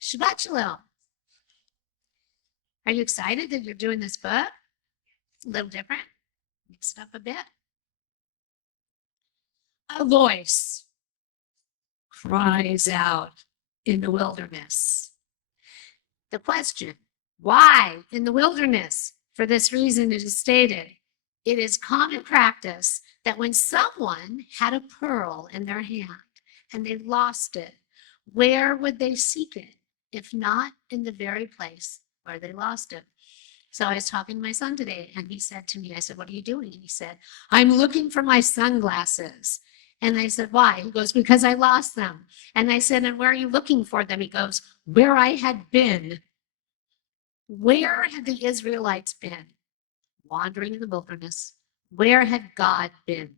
Shabbat Shalom. Are you excited that you're doing this book? It's a little different. Mix it up a bit. A voice cries out in the wilderness. The question, why in the wilderness? For this reason, it is stated, it is common practice that when someone had a pearl in their hand and they lost it, where would they seek it, if not in the very place where they lost it? So I was talking to my son today, and he said to me, I said, what are you doing? And he said, I'm looking for my sunglasses. And I said, why? He goes, because I lost them. And I said, and where are you looking for them? He goes, where I had been. Where had the Israelites been? Wandering in the wilderness. Where had God been?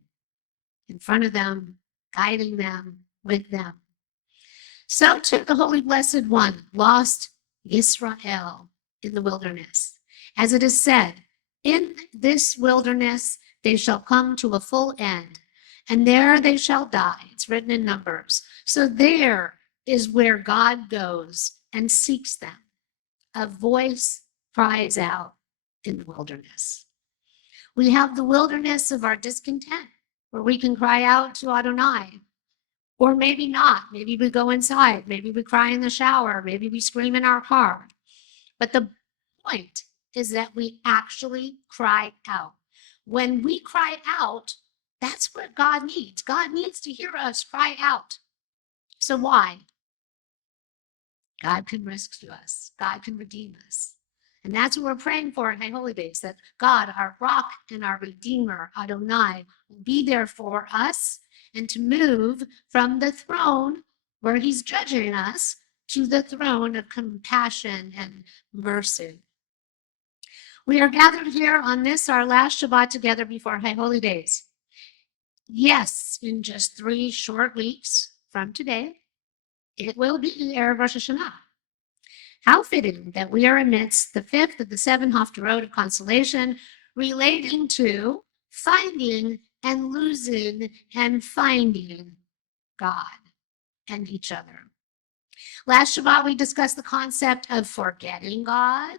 In front of them, guiding them, with them. So too the Holy Blessed One lost Israel in the wilderness. As it is said, in this wilderness they shall come to a full end, and there they shall die. It's written in Numbers. So there is where God goes and seeks them. A voice cries out in the wilderness. We have the wilderness of our discontent, where we can cry out to Adonai. Or maybe not. Maybe we go inside. Maybe we cry in the shower. Maybe we scream in our car. But the point is that we actually cry out. When we cry out, that's what God needs. God needs to hear us cry out. So why? God can rescue us. God can redeem us. And that's what we're praying for in High Holy Days, that God, our rock and our redeemer, Adonai, will be there for us and to move from the throne where he's judging us to the throne of compassion and mercy. We are gathered here on this, our last Shabbat together before High Holy Days. Yes, in just 3 short weeks from today, it will be the Erev Rosh Hashanah. How fitting that we are amidst the 5th of the 7 Haftarot of consolation relating to finding and losing and finding God and each other. Last Shabbat, we discussed the concept of forgetting God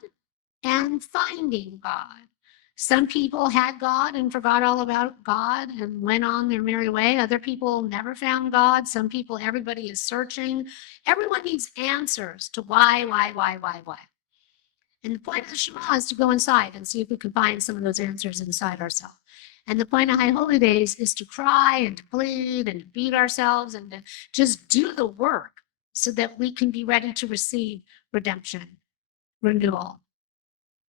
and finding God. Some people had God and forgot all about God and went on their merry way. Other people never found God. Some people, everybody is searching. Everyone needs answers to why. And the point of the Shema is to go inside and see if we can find some of those answers inside ourselves. And the point of High Holy Days is to cry and to plead and to beat ourselves and to just do the work so that we can be ready to receive redemption, renewal,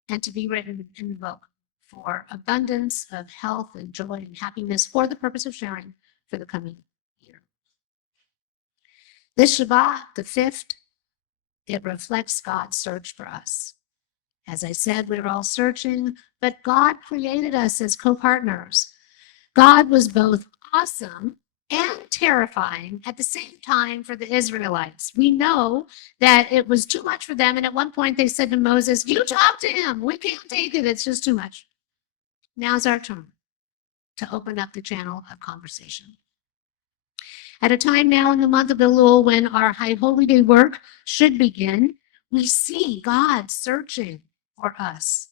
and to be ready to invoke for abundance of health and joy and happiness for the purpose of sharing for the coming year. This Shabbat, the 5th, it reflects God's search for us. As I said, we're all searching, but God created us as co-partners. God was both awesome and terrifying at the same time for the Israelites. We know that it was too much for them, and at one point they said to Moses, you talk to him. We can't take it. It's just too much. Now's our turn to open up the channel of conversation. At a time now in the month of Elul when our High Holy Day work should begin, we see God searching for us.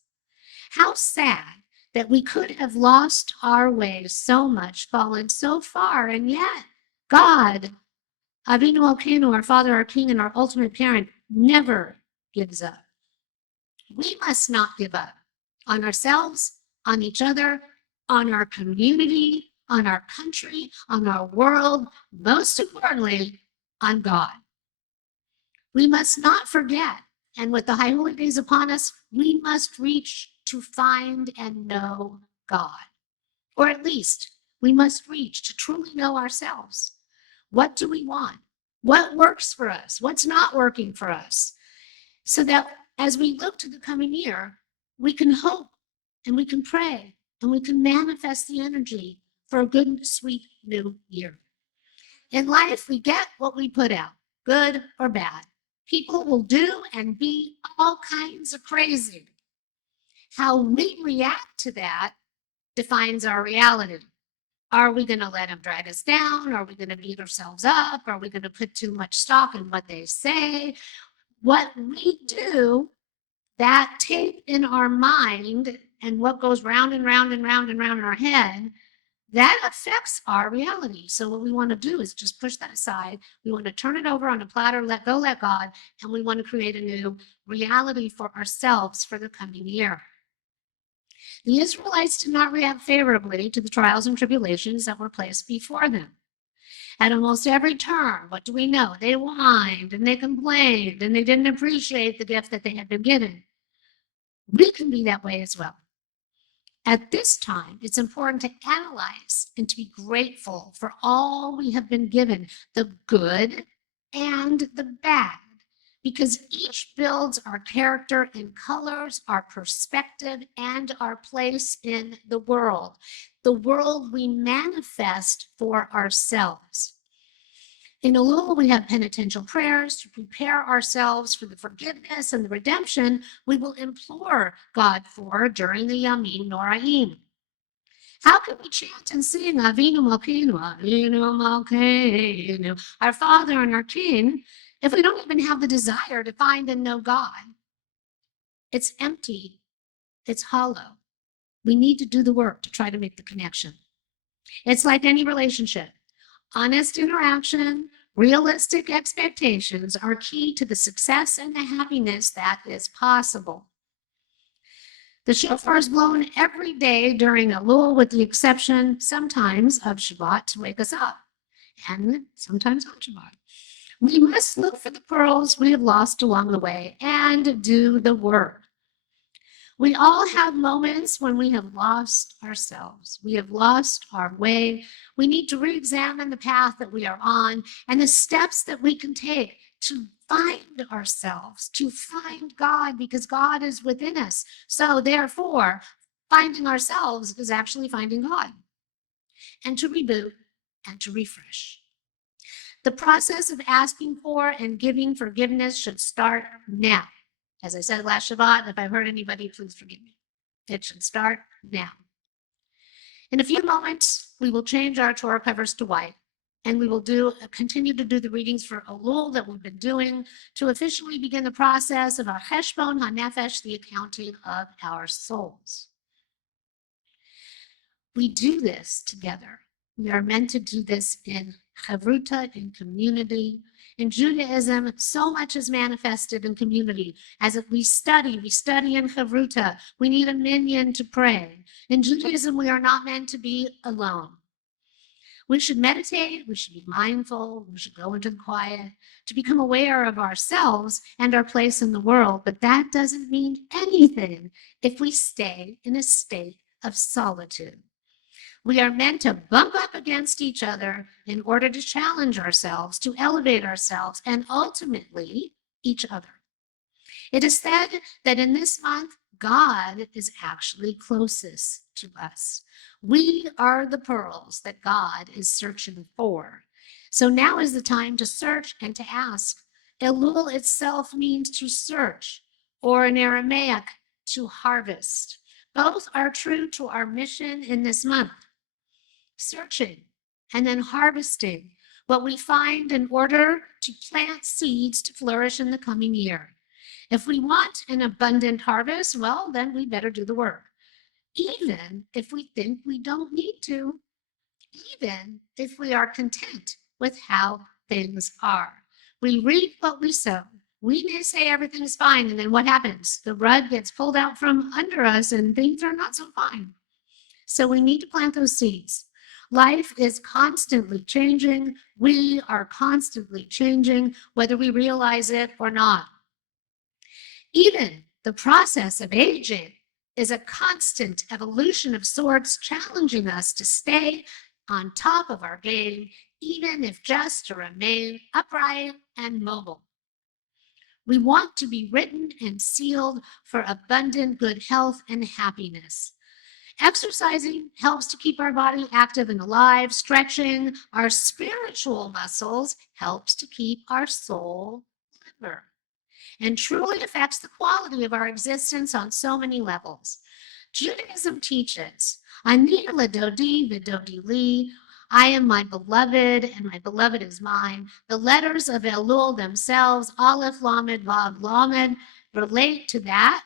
How sad that we could have lost our way so much, fallen so far, and yet God, Avinu Elokeinu, our Father, our King, and our ultimate parent, never gives up. We must not give up on ourselves, on each other, on our community, on our country, on our world, most importantly, on God. We must not forget, and with the High Holy Days upon us, we must reach to find and know God. Or at least, we must reach to truly know ourselves. What do we want? What works for us? What's not working for us? So that as we look to the coming year, we can hope and we can pray and we can manifest the energy for a good, sweet new year. In life, we get what we put out, good or bad. People will do and be all kinds of crazy. How we react to that defines our reality. Are we going to let them drag us down? Are we going to beat ourselves up? Are we going to put too much stock in what they say? What we do, that tape in our mind and what goes round and round and round and round in our head, that affects our reality. So what we want to do is just push that aside. We want to turn it over on a platter, let go, let God, and we want to create a new reality for ourselves for the coming year. The Israelites did not react favorably to the trials and tribulations that were placed before them. At almost every turn, what do we know? They whined and they complained and they didn't appreciate the gift that they had been given. We can be that way as well. At this time, it's important to analyze and to be grateful for all we have been given, the good and the bad, because each builds our character and colors our perspective and our place in the world we manifest for ourselves. In Elul, we have penitential prayers to prepare ourselves for the forgiveness and the redemption we will implore God for during the Yamim Noraim. How can we chant and sing Avinu Malkeinu, Avinu Malkeinu, our Father and our King, if we don't even have the desire to find and know God? It's empty. It's hollow. We need to do the work to try to make the connection. It's like any relationship. Honest interaction, realistic expectations are key to the success and the happiness that is possible. The shofar is blown every day during Elul, with the exception sometimes of Shabbat to wake us up, and sometimes on Shabbat. We must look for the pearls we have lost along the way and do the work. We all have moments when we have lost ourselves. We have lost our way. We need to re-examine the path that we are on and the steps that we can take to find ourselves, to find God, because God is within us. So therefore, finding ourselves is actually finding God. And to reboot and to refresh. The process of asking for and giving forgiveness should start now. As I said last Shabbat, if I've hurt anybody, please forgive me. It should start now. In a few moments, we will change our Torah covers to white, and we will continue to do the readings for Elul that we've been doing to officially begin the process of our Cheshbon HaNefesh, the accounting of our souls. We do this together. We are meant to do this in chavruta, in community. In Judaism, so much is manifested in community. As if we study in chavruta. We need a minyan to pray. In Judaism, we are not meant to be alone. We should meditate, we should be mindful, we should go into the quiet to become aware of ourselves and our place in the world. But that doesn't mean anything if we stay in a state of solitude. We are meant to bump up against each other in order to challenge ourselves, to elevate ourselves, and ultimately each other. It is said that in this month, God is actually closest to us. We are the pearls that God is searching for. So now is the time to search and to ask. Elul itself means to search, or in Aramaic, to harvest. Both are true to our mission in this month. Searching and then harvesting what we find in order to plant seeds to flourish in the coming year. If we want an abundant harvest, well, then we better do the work. Even if we think we don't need to, even if we are content with how things are. We reap what we sow. We may say everything's fine, and then what happens? The rug gets pulled out from under us and things are not so fine. So we need to plant those seeds. Life is constantly changing. We are constantly changing, whether we realize it or not. Even the process of aging is a constant evolution of sorts, challenging us to stay on top of our game, even if just to remain upright and mobile. We want to be written and sealed for abundant good health and happiness. Exercising helps to keep our body active and alive. Stretching our spiritual muscles helps to keep our soul limber, and truly affects the quality of our existence on so many levels. Judaism teaches, Ani ledodi v'dodi li, I am my beloved, and my beloved is mine. The letters of Elul themselves, Aleph, Lamed, Vav, Lamed, relate to that.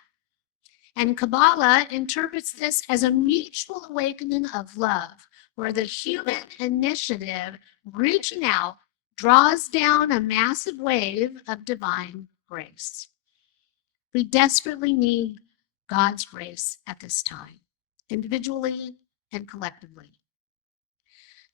And Kabbalah interprets this as a mutual awakening of love, where the human initiative reaching out draws down a massive wave of divine grace. We desperately need God's grace at this time, individually and collectively.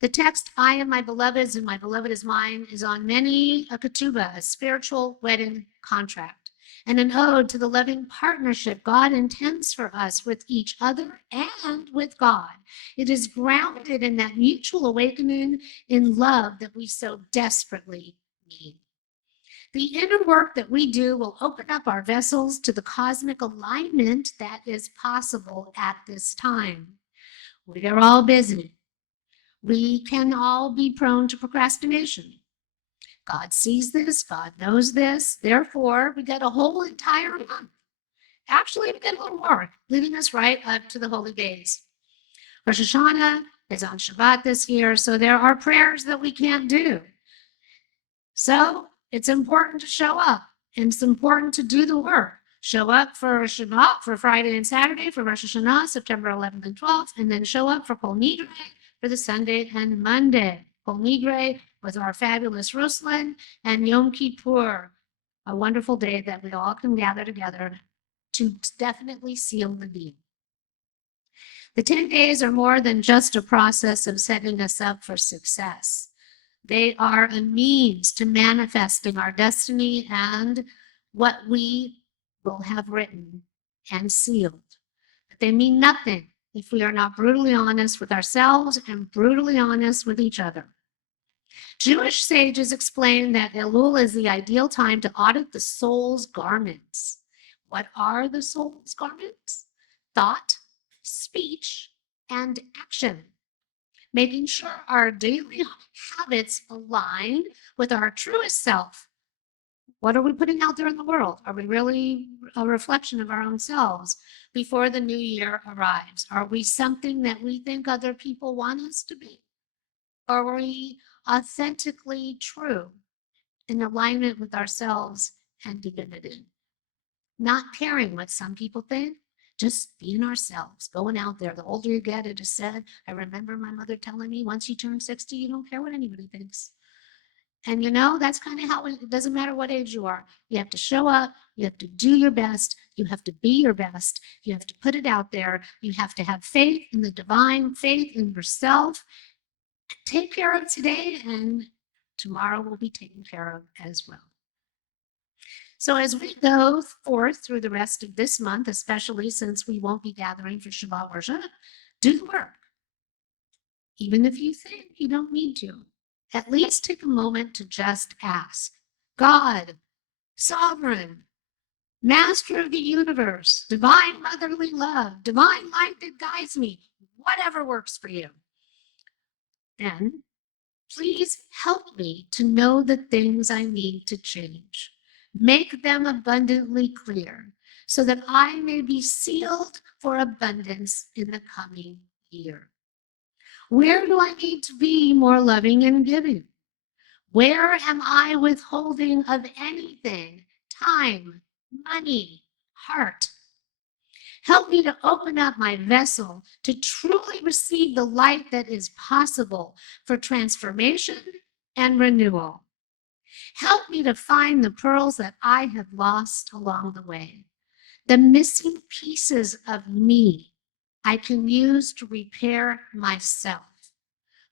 The text, I am my beloved's and my beloved is mine, is on many a ketubah, a spiritual wedding contract, and an ode to the loving partnership God intends for us with each other and with God. It is grounded in that mutual awakening in love that we so desperately need. The inner work that we do will open up our vessels to the cosmic alignment that is possible at this time. We are all busy. We can all be prone to procrastination. God sees this, God knows this. Therefore, we get a whole entire month. Actually, we get a little more, leading us right up to the holy days. Rosh Hashanah is on Shabbat this year, so there are prayers that we can't do. So it's important to show up, and it's important to do the work. Show up for Shabbat, for Friday and Saturday, for Rosh Hashanah, September 11th and 12th, and then show up for Kol Nidre for the Sunday and Monday. Kol Nidre with our fabulous Ruslan, and Yom Kippur, a wonderful day that we all can gather together to definitely seal the deal. The 10 days are more than just a process of setting us up for success. They are a means to manifesting our destiny and what we will have written and sealed. But they mean nothing if we are not brutally honest with ourselves and brutally honest with each other. Jewish sages explain that Elul is the ideal time to audit the soul's garments. What are the soul's garments? Thought, speech, and action. Making sure our daily habits align with our truest self. What are we putting out there in the world? Are we really a reflection of our own selves before the new year arrives? Are we something that we think other people want us to be? Are we authentically true in alignment with ourselves and divinity? Not caring what some people think, just being ourselves, going out there. The older you get, it is said, I remember my mother telling me, once you turn 60, you don't care what anybody thinks. And that's kind of how it doesn't matter what age you are. You have to show up, you have to do your best, you have to be your best, you have to put it out there, you have to have faith in the divine, faith in yourself. Take care of today, and tomorrow will be taken care of as well. So as we go forth through the rest of this month, especially since we won't be gathering for Shabbat worship, do the work. Even if you think you don't need to, at least take a moment to just ask, God, sovereign, master of the universe, divine motherly love, divine light that guides me, whatever works for you. Then, please help me to know the things I need to change. Make them abundantly clear so that I may be sealed for abundance in the coming year. Where do I need to be more loving and giving? Where am I withholding of anything? Time, money, heart. Help me to open up my vessel to truly receive the light that is possible for transformation and renewal. Help me to find the pearls that I have lost along the way, the missing pieces of me I can use to repair myself,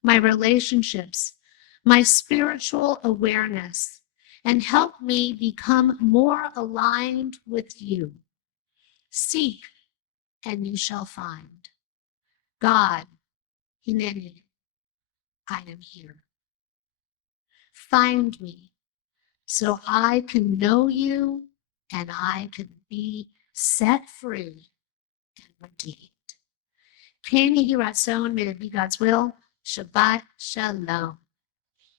my relationships, my spiritual awareness, and help me become more aligned with you. Seek, and you shall find. God, Hineni, I am here. Find me so I can know you and I can be set free and redeemed. May it be God's will. Shabbat Shalom.